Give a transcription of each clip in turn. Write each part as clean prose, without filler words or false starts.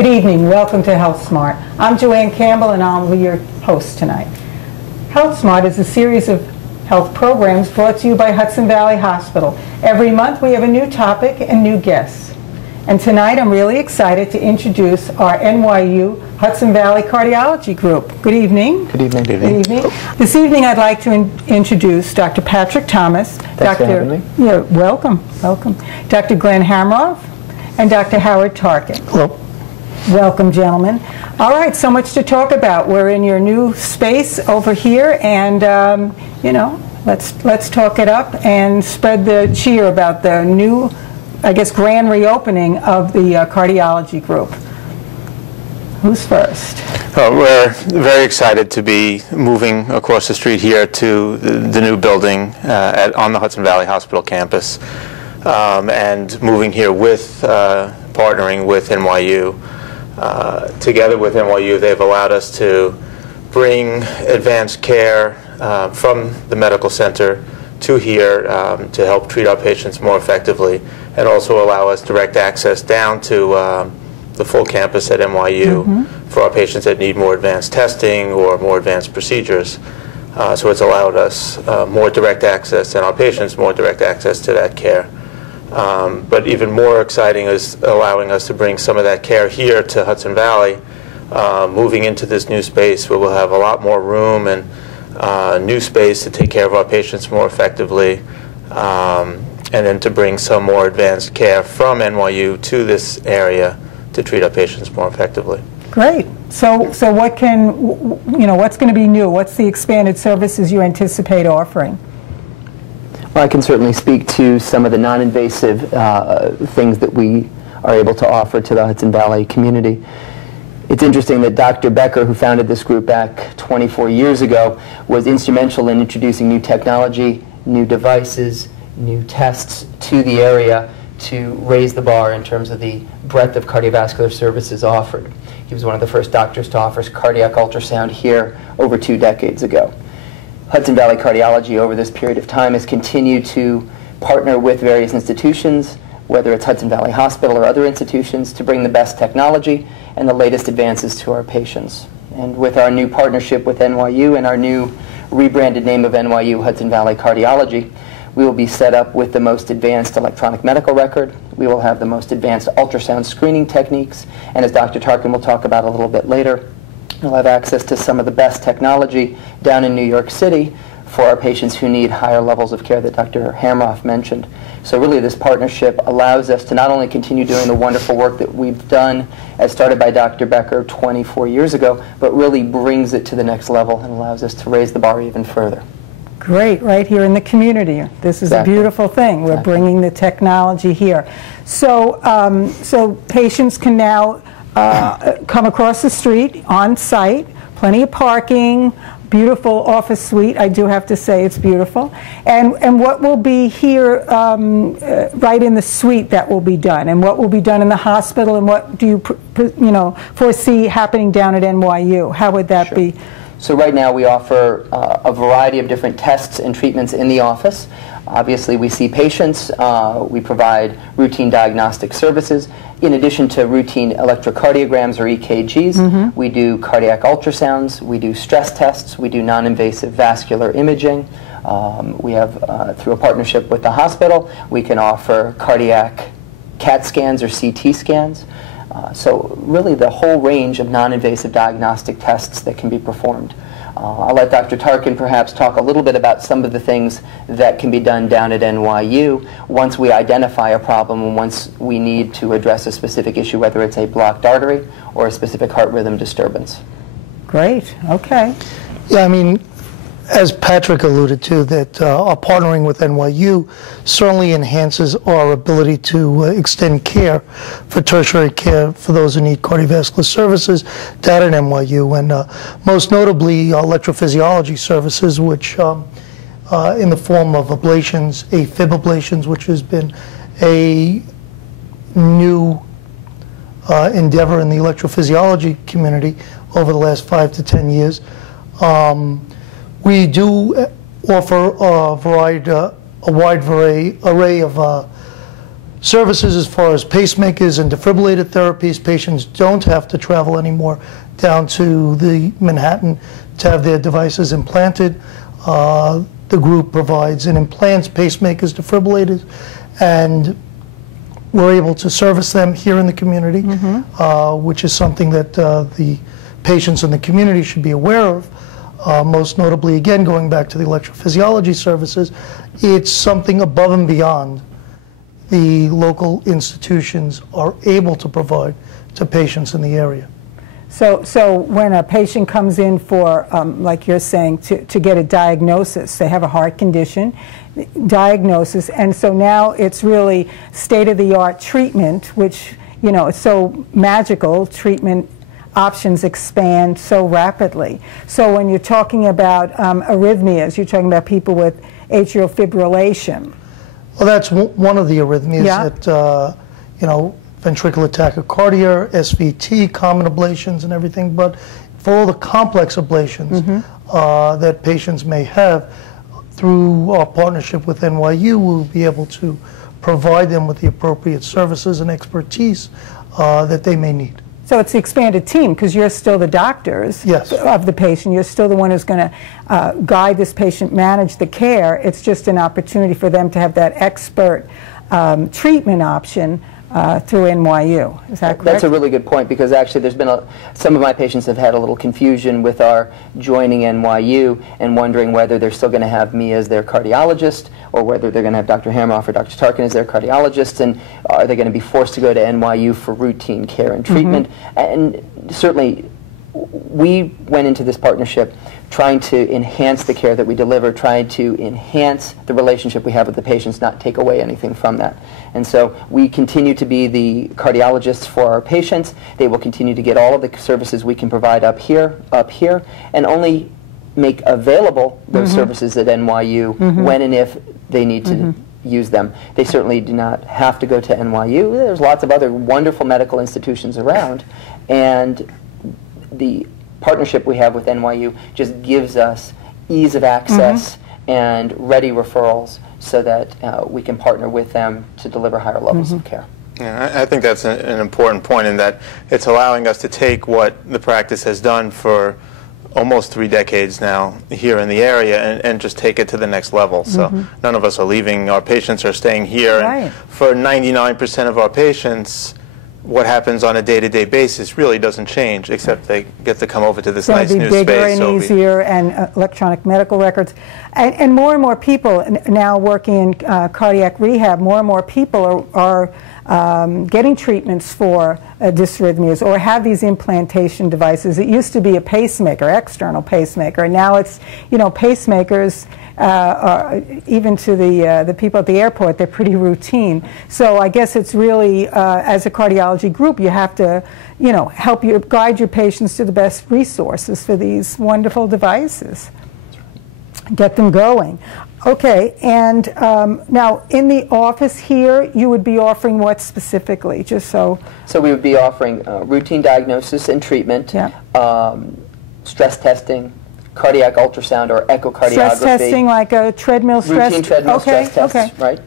Good evening. Welcome to Health Smart. I'm Joanne Campbell, and I'll be your host tonight. Health Smart is a series of health programs brought to you by Hudson Valley Hospital. Every month we have a new topic and new guests. And tonight I'm really excited to introduce our NYU Hudson Valley Cardiology group. Good evening. Good evening. Good evening. This evening I'd like to introduce Dr. Patrick Thomas. Thanks for having me. Yeah, welcome. Dr. Glenn Hamroff and Dr. Howard Tarkin. Hello. Welcome, gentlemen. All right, so much to talk about. We're in your new space over here, and you know, let's talk it up and spread the cheer about the new, I guess, grand reopening of the cardiology group. Who's first? Well, we're very excited to be moving across the street here to the new building on the Hudson Valley Hospital campus, and moving here with partnering with NYU. Together with NYU, they've allowed us to bring advanced care from the medical center to here to help treat our patients more effectively, and also allow us direct access down to the full campus at NYU for our patients that need more advanced testing or more advanced procedures. So it's allowed us more direct access, and our patients more direct access to that care. But even more exciting is allowing us to bring some of that care here to Hudson Valley, moving into this new space where we'll have a lot more room and new space to take care of our patients more effectively, and then to bring some more advanced care from NYU to this area to treat our patients more effectively. Great. So what what's going to be new? What's the expanded services you anticipate offering? Well, I can certainly speak to some of the non-invasive things that we are able to offer to the Hudson Valley community. It's interesting that Dr. Becker, who founded this group back 24 years ago, was instrumental in introducing new technology, new devices, new tests to the area to raise the bar in terms of the breadth of cardiovascular services offered. He was one of the first doctors to offer cardiac ultrasound here over 2 decades ago. Hudson Valley Cardiology over this period of time has continued to partner with various institutions, whether it's Hudson Valley Hospital or other institutions, to bring the best technology and the latest advances to our patients. And with our new partnership with NYU and our new rebranded name of NYU Hudson Valley Cardiology, we will be set up with the most advanced electronic medical record. We will have the most advanced ultrasound screening techniques, and as Dr. Tarkin will talk about a little bit later, we'll have access to some of the best technology down in New York City for our patients who need higher levels of care that Dr. Hamroff mentioned. So really this partnership allows us to not only continue doing the wonderful work that we've done as started by Dr. Becker 24 years ago, but really brings it to the next level and allows us to raise the bar even further. Great, right here in the community. This is a beautiful thing. We're bringing the technology here. So, so patients can now come across the street on site, plenty of parking, beautiful office suite. I do have to say it's beautiful. And what will be here right in the suite that will be done, and what will be done in the hospital, and what do you foresee happening down at NYU? How would that be? So right now we offer a variety of different tests and treatments in the office. Obviously we see patients, we provide routine diagnostic services. In addition to routine electrocardiograms or EKGs, we do cardiac ultrasounds, we do stress tests, we do non-invasive vascular imaging. We have, through a partnership with the hospital, we can offer cardiac CAT scans or CT scans. So really the whole range of non-invasive diagnostic tests that can be performed. I'll let Dr. Tarkin perhaps talk a little bit about some of the things that can be done down at NYU once we identify a problem and once we need to address a specific issue, whether it's a blocked artery or a specific heart rhythm disturbance. Great, okay. Yeah, I mean, as Patrick alluded to, that our partnering with NYU certainly enhances our ability to extend care for tertiary care for those who need cardiovascular services down at NYU, and most notably electrophysiology services, which in the form of ablations, AFib ablations, which has been a new endeavor in the electrophysiology community over the last 5 to 10 years. We do offer a wide array of services as far as pacemakers and defibrillator therapies. Patients don't have to travel anymore down to the Manhattan to have their devices implanted. The group provides and implants pacemakers, defibrillators, and we're able to service them here in the community, which is something that the patients in the community should be aware of. Most notably, again, going back to the electrophysiology services, it's something above and beyond the local institutions are able to provide to patients in the area. So when a patient comes in for, like you're saying, to get a diagnosis, they have a heart condition, diagnosis, and so now it's really state-of-the-art treatment, which, you know, it's so magical. Treatment options expand so rapidly. So when you're talking about arrhythmias, you're talking about people with atrial fibrillation. Well, that's one of the arrhythmias that, you know, ventricular tachycardia, SVT, common ablations and everything, but for all the complex ablations that patients may have, through our partnership with NYU, we'll be able to provide them with the appropriate services and expertise that they may need. So it's the expanded team, because you're still the doctors of the patient. You're still the one who's going to guide this patient, manage the care. It's just an opportunity for them to have that expert treatment option through NYU. Is that correct? That's a really good point, because actually there's been some of my patients have had a little confusion with our joining NYU and wondering whether they're still going to have me as their cardiologist or whether they're going to have Dr. Hamroff or Dr. Tarkin as their cardiologist, and are they going to be forced to go to NYU for routine care and treatment. And certainly we went into this partnership trying to enhance the care that we deliver, trying to enhance the relationship we have with the patients, not take away anything from that. And so we continue to be the cardiologists for our patients. They will continue to get all of the services we can provide up here, and only make available those services at NYU when and if they need to use them. They certainly do not have to go to NYU. There's lots of other wonderful medical institutions around, and the partnership we have with NYU just gives us ease of access and ready referrals so that we can partner with them to deliver higher levels of care. Yeah, I think that's an important point, in that it's allowing us to take what the practice has done for almost 3 decades now here in the area and just take it to the next level. So none of us are leaving. Our patients are staying here. And for 99% of our patients, what happens on a day-to-day basis really doesn't change, except they get to come over to this nice new space. It's going to be bigger and easier, and electronic medical records. And more people now working in cardiac rehab, more and more people are getting treatments for dysrhythmias or have these implantation devices. It used to be a pacemaker, external pacemaker, and now it's, you know, pacemakers, even to the people at the airport, they're pretty routine. So I guess it's really, as a cardiology group, you have to, you know, guide your patients to the best resources for these wonderful devices. Get them going. Okay, and now in the office here, you would be offering what specifically, just so? So we would be offering routine diagnosis and treatment, stress testing, cardiac ultrasound or echocardiography. Stress testing, like a treadmill stress? Routine treadmill stress tests, right?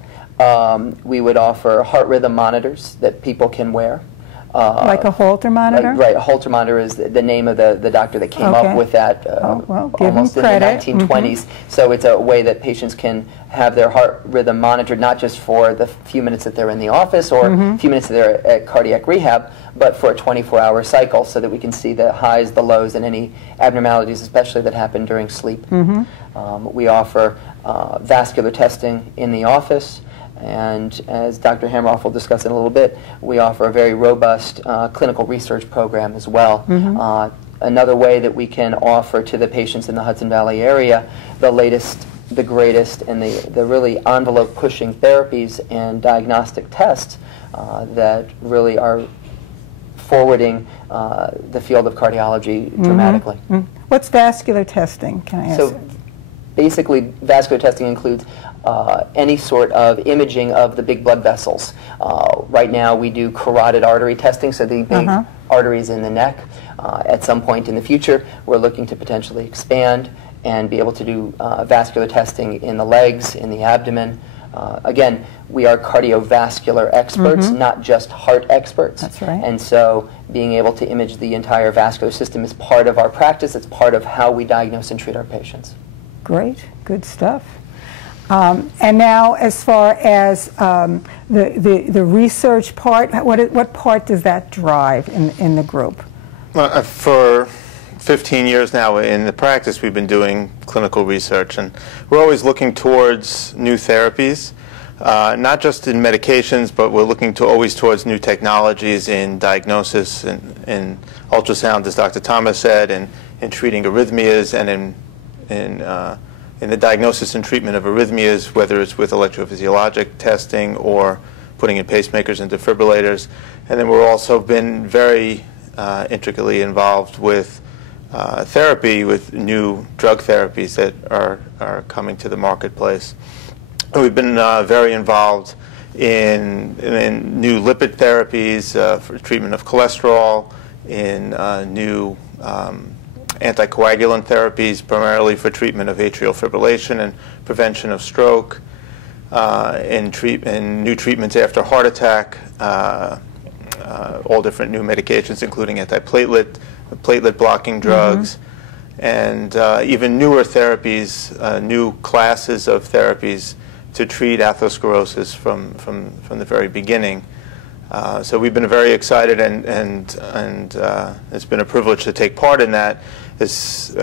We would offer heart rhythm monitors that people can wear. Like a Holter monitor? Right, a Holter monitor is the name of the doctor that came up with that almost in the 1920s. So it's a way that patients can have their heart rhythm monitored, not just for the few minutes that they're in the office or a few minutes that they're at cardiac rehab, but for a 24-hour cycle, so that we can see the highs, the lows, and any abnormalities, especially that happen during sleep. We offer vascular testing in the office. And as Dr. Hamroff will discuss in a little bit, we offer a very robust clinical research program as well. Another way that we can offer to the patients in the Hudson Valley area the latest, the greatest, and the really envelope-pushing therapies and diagnostic tests that really are forwarding the field of cardiology dramatically. What's vascular testing, can I ask? So basically, vascular testing includes any sort of imaging of the big blood vessels. Right now we do carotid artery testing, so the big arteries in the neck. At some point in the future, we're looking to potentially expand and be able to do vascular testing in the legs, in the abdomen, Again, we are cardiovascular experts, not just heart experts. That's right. And so being able to image the entire vascular system is part of our practice. It's part of how we diagnose and treat our patients. Great, good stuff. And now, as far as the research part, what part does that drive in the group? For 15 years now in the practice, we've been doing clinical research, and we're always looking towards new therapies, not just in medications, but we're looking always towards new technologies in diagnosis, in ultrasound, as Dr. Thomas said, and in treating arrhythmias, and in the diagnosis and treatment of arrhythmias, whether it's with electrophysiologic testing or putting in pacemakers and defibrillators. And then we've also been very intricately involved with therapy, with new drug therapies that are coming to the marketplace. And we've been very involved in new lipid therapies for treatment of cholesterol, in new anticoagulant therapies, primarily for treatment of atrial fibrillation and prevention of stroke, in new treatments after heart attack, all different new medications, including platelet blocking drugs, and even newer therapies, new classes of therapies to treat atherosclerosis from the very beginning. So we've been very excited, and it's been a privilege to take part in that.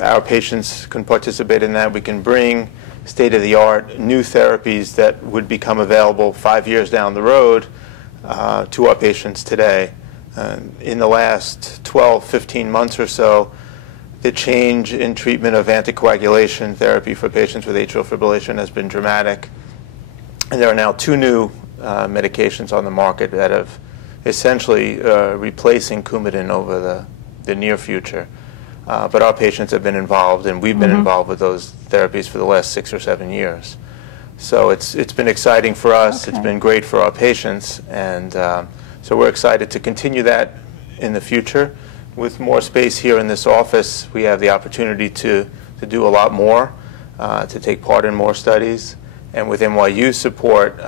Our patients can participate in that. We can bring state-of-the-art new therapies that would become available 5 years down the road to our patients today. In the last 12, 15 months or so, the change in treatment of anticoagulation therapy for patients with atrial fibrillation has been dramatic. And there are now 2 new medications on the market that have essentially replacing Coumadin over the near future. But our patients have been involved, and we've been involved with those therapies for the last 6 or 7 years. So it's been exciting for us. Okay. It's been great for our patients, and so we're excited to continue that in the future. With more space here in this office, we have the opportunity to do a lot more, to take part in more studies. And with NYU support,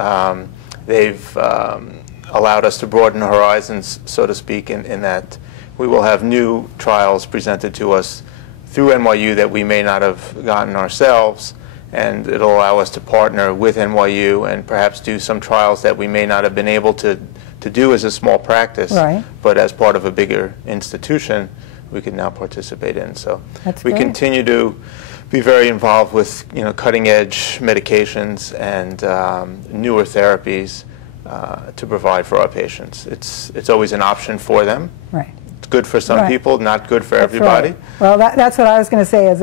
they've allowed us to broaden our horizons, so to speak, in that we will have new trials presented to us through NYU that we may not have gotten ourselves, and it'll allow us to partner with NYU and perhaps do some trials that we may not have been able to do as a small practice, right, but as part of a bigger institution, we can now participate in. So That's we great. continue to be very involved with cutting-edge medications and newer therapies to provide for our patients. It's always an option for them. Right. It's good for some Right. people, not good for That's everybody. right. Well, that's what I was going to say. As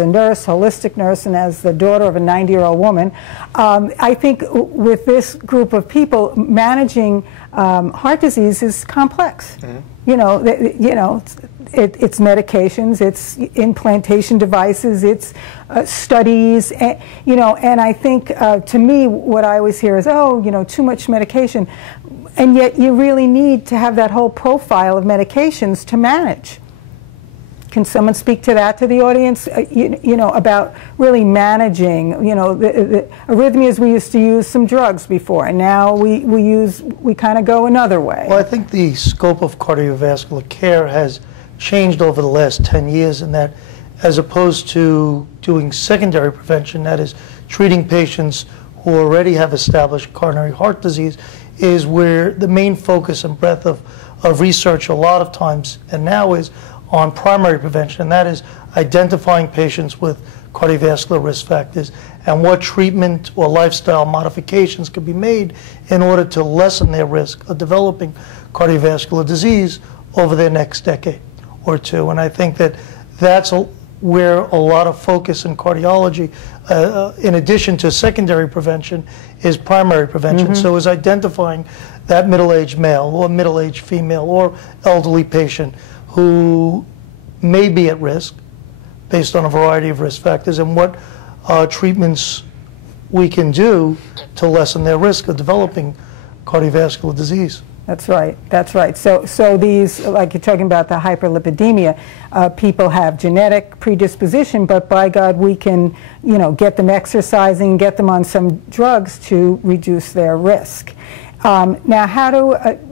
a nurse, holistic nurse, and as the daughter of a 90-year-old woman, I think with this group of people, managing heart disease is complex. It's medications, it's implantation devices, it's studies, and I think to me what I always hear is, too much medication, and yet you really need to have that whole profile of medications to manage. Can someone speak to that to the audience? About really managing. The arrhythmias, we used to use some drugs before, and now we kind of go another way. Well, I think the scope of cardiovascular care has changed over the last 10 years in that, as opposed to doing secondary prevention, that is treating patients who already have established coronary heart disease, is where the main focus and breadth of research a lot of times and now is on primary prevention, and that is identifying patients with cardiovascular risk factors and what treatment or lifestyle modifications can be made in order to lessen their risk of developing cardiovascular disease over their next decade or two. And I think that that's where a lot of focus in cardiology, in addition to secondary prevention, is primary prevention. So is identifying that middle-aged male or middle-aged female or elderly patient who may be at risk based on a variety of risk factors, and what treatments we can do to lessen their risk of developing cardiovascular disease. That's right. That's right. So these, like you're talking about the hyperlipidemia, people have genetic predisposition, but by God, we can, get them exercising, get them on some drugs to reduce their risk. Now,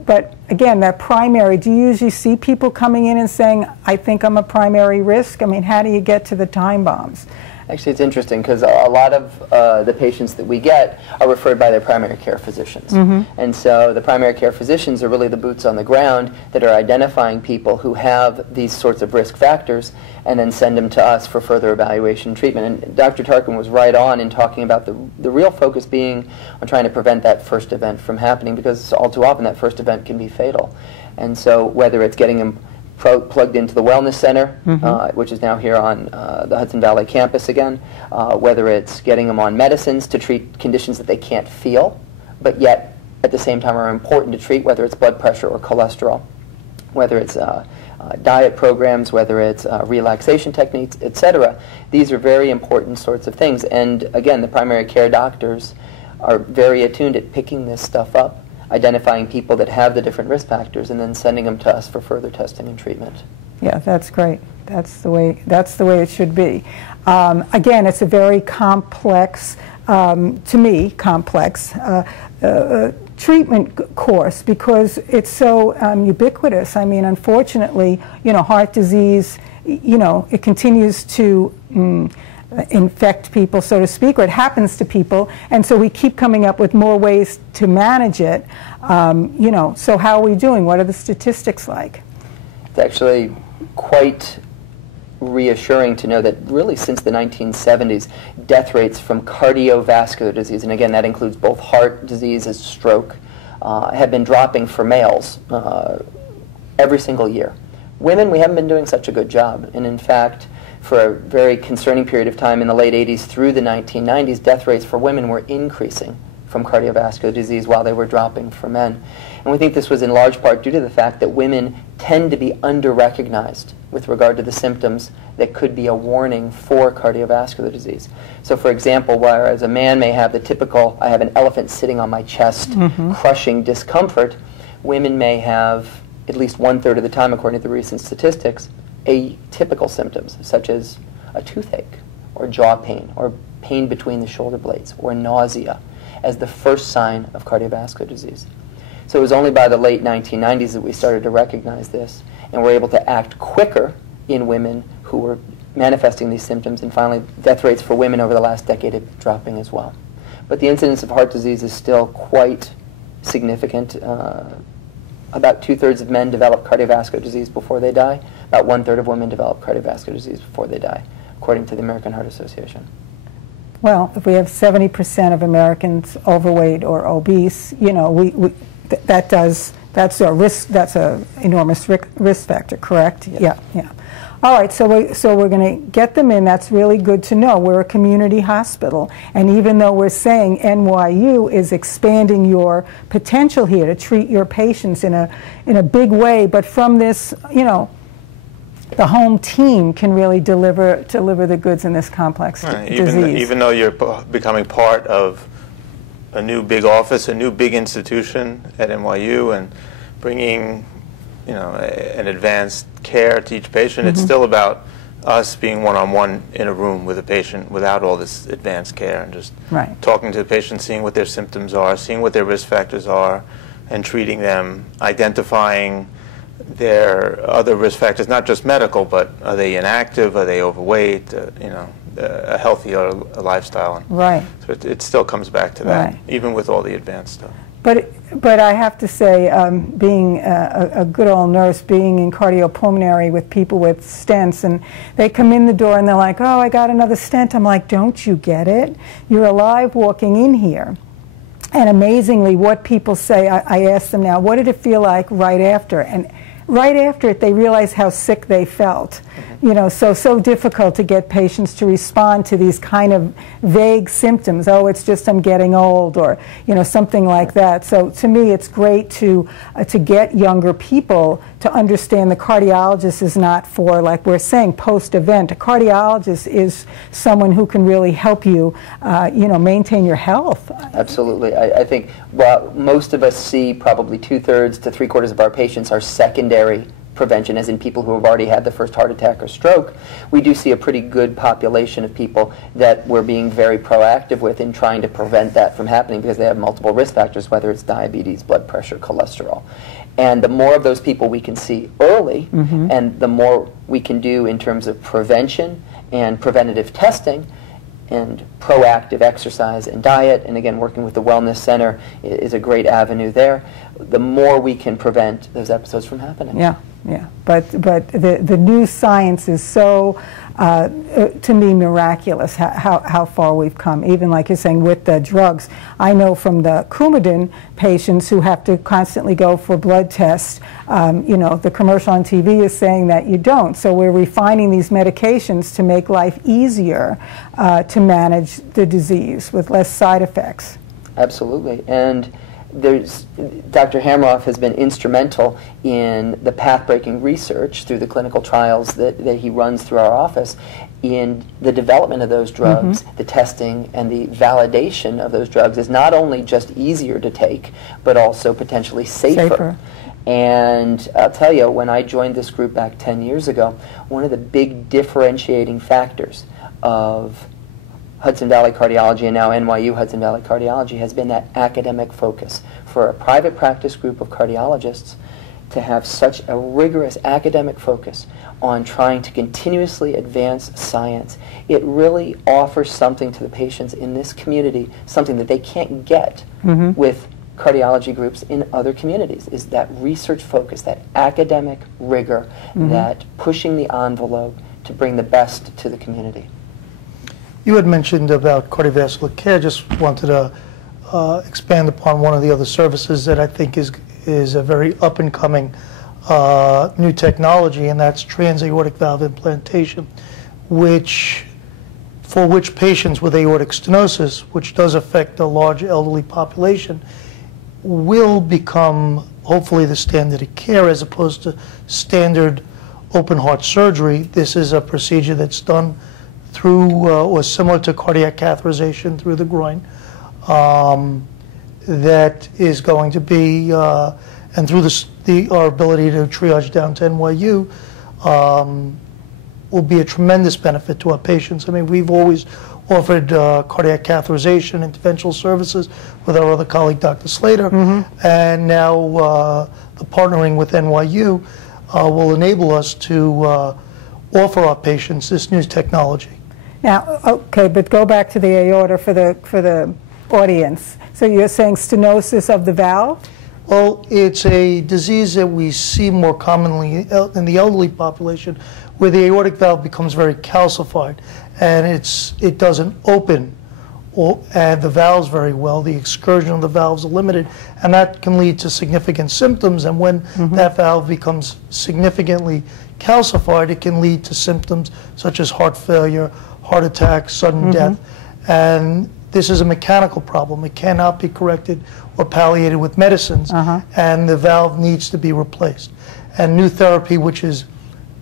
but again, that primary, do you usually see people coming in and saying, I think I'm a primary risk? I mean, how do you get to the time bombs? Actually, it's interesting because a lot of the patients that we get are referred by their primary care physicians. And so the primary care physicians are really the boots on the ground that are identifying people who have these sorts of risk factors and then send them to us for further evaluation and treatment. And Dr. Tarkin was right on in talking about the real focus being on trying to prevent that first event from happening, because all too often that first event can be fatal. And so whether it's getting them plugged into the wellness center, which is now here on the Hudson Valley campus again, whether it's getting them on medicines to treat conditions that they can't feel, but yet at the same time are important to treat, whether it's blood pressure or cholesterol, whether it's diet programs, whether it's relaxation techniques, etc. These are very important sorts of things. And again, the primary care doctors are very attuned at picking this stuff up, identifying people that have the different risk factors, and then sending them to us for further testing and treatment. Yeah, that's great. That's the way it should be. Again, it's a very complex, to me, complex treatment course because it's so ubiquitous. I mean, unfortunately, heart disease, it continues to infect people, so to speak, or it happens to people, and so we keep coming up with more ways to manage it. So how are we doing? What are the statistics like? It's actually quite reassuring to know that really since the 1970s, death rates from cardiovascular disease, and again that includes both heart disease and stroke, have been dropping for males every single year. Women, we haven't been doing such a good job, and in fact, for a very concerning period of time in the late 80s through the 1990s, death rates for women were increasing from cardiovascular disease while they were dropping for men. And we think this was in large part due to the fact that women tend to be under-recognized with regard to the symptoms that could be a warning for cardiovascular disease. So for example, whereas a man may have the typical, I have an elephant sitting on my chest, crushing discomfort, women may have, at least 1/3 of the time according to the recent statistics, atypical symptoms such as a toothache or jaw pain or pain between the shoulder blades or nausea as the first sign of cardiovascular disease. So it was only by the late 1990s that we started to recognize this and were able to act quicker in women who were manifesting these symptoms, and finally death rates for women over the last decade have been dropping as well. But the incidence of heart disease is still quite significant. About 2/3 of men develop cardiovascular disease before they die. About 1/3 of women develop cardiovascular disease before they die, according to the American Heart Association. Well, if we have 70% of Americans overweight or obese, that's a risk. That's an enormous risk factor. Correct? Yes. Yeah. All right, so we're going to get them in. That's really good to know. We're a community hospital, and even though we're saying NYU is expanding your potential here to treat your patients in a big way, but from this, the home team can really deliver the goods in this complex disease. Even though you're becoming part of a new big office, a new big institution at NYU, and bringing an advanced care to each patient, it's still about us being one-on-one in a room with a patient without all this advanced care, and just talking to the patient, seeing what their symptoms are, seeing what their risk factors are, and treating them, identifying their other risk factors, not just medical, but are they inactive, are they overweight, a healthier lifestyle. Right. So it still comes back to that, even with all the advanced stuff. But I have to say, being a good old nurse, being in cardiopulmonary with people with stents, and they come in the door and they're like, oh, I got another stent. I'm like, don't you get it? You're alive walking in here. And amazingly, what people say, I ask them now, what did it feel like right after? And right after it, they realize how sick they felt. You know, so difficult to get patients to respond to these kind of vague symptoms. Oh, it's just I'm getting old, or you know, something like that. So to me, it's great to get younger people to understand the cardiologist is not for, like we're saying, post-event. A cardiologist is someone who can really help you, you know, maintain your health. Absolutely. I think while most of us see probably 2/3 to 3/4 of our patients are secondary prevention, as in people who have already had the first heart attack or stroke, we do see a pretty good population of people that we're being very proactive with in trying to prevent that from happening because they have multiple risk factors, whether it's diabetes, blood pressure, cholesterol. And the more of those people we can see early, and the more we can do in terms of prevention and preventative testing, and proactive exercise and diet, and again, working with the Wellness Center is a great avenue there, the more we can prevent those episodes from happening. Yeah, yeah. But the new science is so, to me, miraculous how far we've come. Even like you're saying with the drugs. I know from the Coumadin patients who have to constantly go for blood tests, you know, the commercial on TV is saying that you don't. So we're refining these medications to make life easier to manage the disease with less side effects. Absolutely. And Dr. Hamroff has been instrumental in the path-breaking research through the clinical trials that he runs through our office in the development of those drugs, the testing and the validation of those drugs is not only just easier to take, but also potentially safer. And I'll tell you, when I joined this group back 10 years ago, one of the big differentiating factors of Hudson Valley Cardiology and now NYU Hudson Valley Cardiology has been that academic focus. For a private practice group of cardiologists to have such a rigorous academic focus on trying to continuously advance science, it really offers something to the patients in this community, something that they can't get with cardiology groups in other communities, is that research focus, that academic rigor, that pushing the envelope to bring the best to the community. You had mentioned about cardiovascular care. Just wanted to expand upon one of the other services that I think is a very up-and-coming new technology, and that's transaortic valve implantation, for which patients with aortic stenosis, which does affect a large elderly population, will become hopefully the standard of care as opposed to standard open heart surgery. This is a procedure that's done through or similar to cardiac catheterization through the groin, that is going to be, and through our ability to triage down to NYU, will be a tremendous benefit to our patients. I mean, we've always offered cardiac catheterization interventional services with our other colleague, Dr. Slater, and now the partnering with NYU will enable us to offer our patients this new technology. Now, okay, but go back to the aorta for the audience. So you're saying stenosis of the valve? Well, it's a disease that we see more commonly in the elderly population, where the aortic valve becomes very calcified, and it doesn't open the valves very well. The excursion of the valves are limited, and that can lead to significant symptoms. And when that valve becomes significantly calcified, it can lead to symptoms such as heart failure, heart attack, sudden death. And this is a mechanical problem. It cannot be corrected or palliated with medicines, and the valve needs to be replaced. And new therapy, which is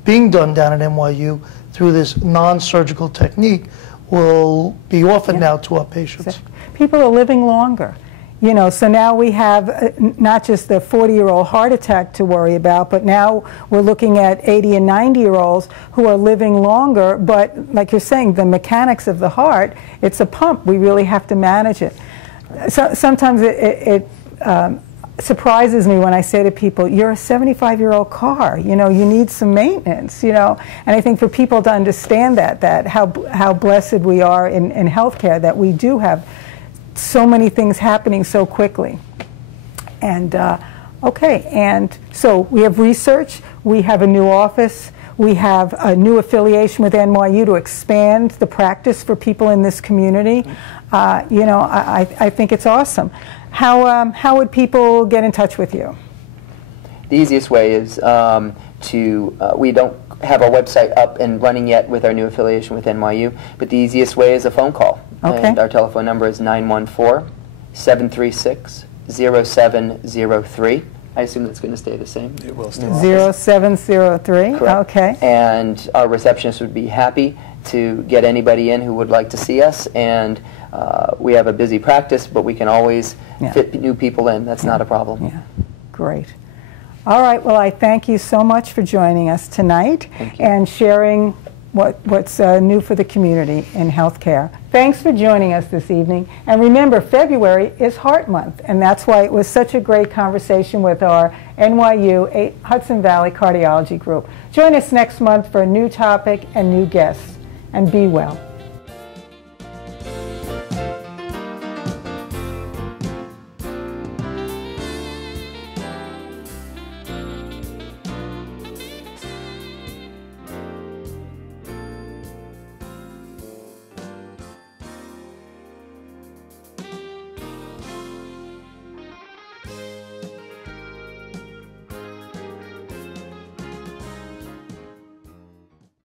being done down at NYU through this non-surgical technique, will be offered now to our patients. People are living longer. You know, so now we have not just the 40-year-old heart attack to worry about, but now we're looking at 80 and 90-year-olds who are living longer, but like you're saying, the mechanics of the heart, it's a pump. We really have to manage it. So, sometimes it surprises me when I say to people, you're a 75-year-old car, you know, you need some maintenance, you know, and I think for people to understand that how blessed we are in healthcare, that we do have so many things happening so quickly. And okay, and so we have research, we have a new office, we have a new affiliation with NYU to expand the practice for people in this community. You know, I think it's awesome. How would people get in touch with you? The easiest way is we don't have our website up and running yet with our new affiliation with NYU, but the easiest way is a phone call. Okay. And our telephone number is 914-736-0703. I assume that's going to stay the same. It will stay. 0703. Correct. Okay. And our receptionist would be happy to get anybody in who would like to see us. And we have a busy practice, but we can always fit new people in. That's not a problem. Yeah. Great. All right. Well, I thank you so much for joining us tonight and sharing what's new for the community in healthcare. Thanks for joining us this evening. And remember, February is Heart Month, and that's why it was such a great conversation with our NYU Hudson Valley Cardiology group. Join us next month for a new topic and new guests, and be well.